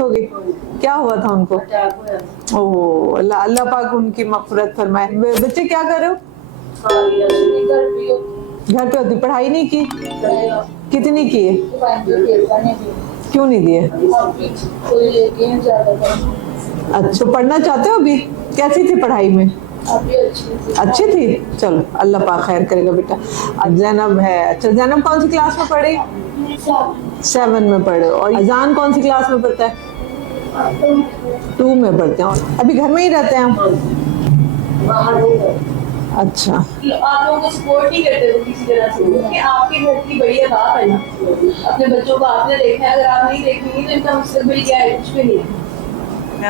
Death हो गई? क्या हुआ था उनको? ओह, अल्लाह अल्लाह पाक उनकी मग़फ़िरत फरमाए। बच्चे क्या कर रहे हो? घर पे होती, पढ़ाई नहीं की? कितनी की है? क्यों नहीं दिए? अच्छा, पढ़ना चाहते हो अभी? कैसी थी पढ़ाई में? अच्छी थी। चलो अल्लाह पाक खैर करेगा बेटा। अब जैनब है। अच्छा, जैनब कौन सी क्लास में पढ़ी? 7 में पढ़े। और अजान कौन सी क्लास में पढ़ता है? 2 में पढ़ते हैं। अभी घर में ही रहते हैं हम? अच्छा, आप लोगों को सपोर्ट नहीं करते हो किसी तरह से, क्योंकि आपके घर की बड़ी बात है ना, अपने बच्चों को आपने देखना है, अगर आप नहीं देखेंगे तो इनका मुस्तकबिल क्या है? कुछ भी नहीं।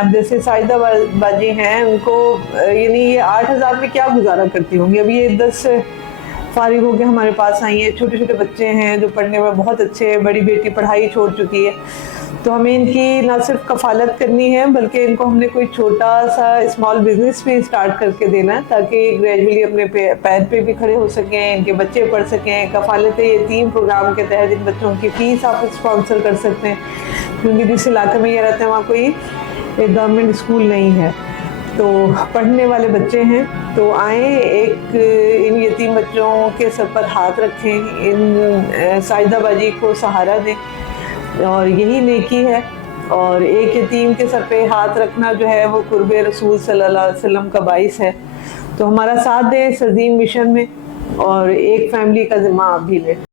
अब जैसे साइदा बाजी हैं, उनको यानी ये 8,000 में क्या गुजारा करती होंगी? अभी ये 10 से फारिग होकर हमारे पास आई हैं। छोटे छोटे बच्चे हैं जो पढ़ने में बहुत अच्छे हैं, बड़ी बेटी पढ़ाई छोड़ चुकी है, तो हमें इनकी ना सिर्फ कफ़ालत करनी है बल्कि इनको हमने कोई छोटा सा स्मॉल बिजनेस भी स्टार्ट करके देना है, ताकि ग्रेजुअली अपने पैर पे भी खड़े हो सकें, इनके बच्चे पढ़ सकें। कफ़ालत यतीम प्रोग्राम के तहत इन बच्चों की फ़ीस आप स्पॉन्सर कर सकते हैं, क्योंकि जिस इलाके में ये रहते हैं वहाँ कोई गवर्नमेंट स्कूल नहीं है, तो पढ़ने वाले बच्चे हैं। तो आए, एक इन यतीम बच्चों के सर पर हाथ रखें, इन साइदा बाजी को सहारा दें, और यही नेकी है। और एक यतीम के सर पे हाथ रखना जो है वो कुर्बे रसूल सल्लल्लाहु अलैहि वसल्लम का बाइस है। तो हमारा साथ दें इस अजीम मिशन में, और एक फैमिली का ज़िम्मा आप भी लें।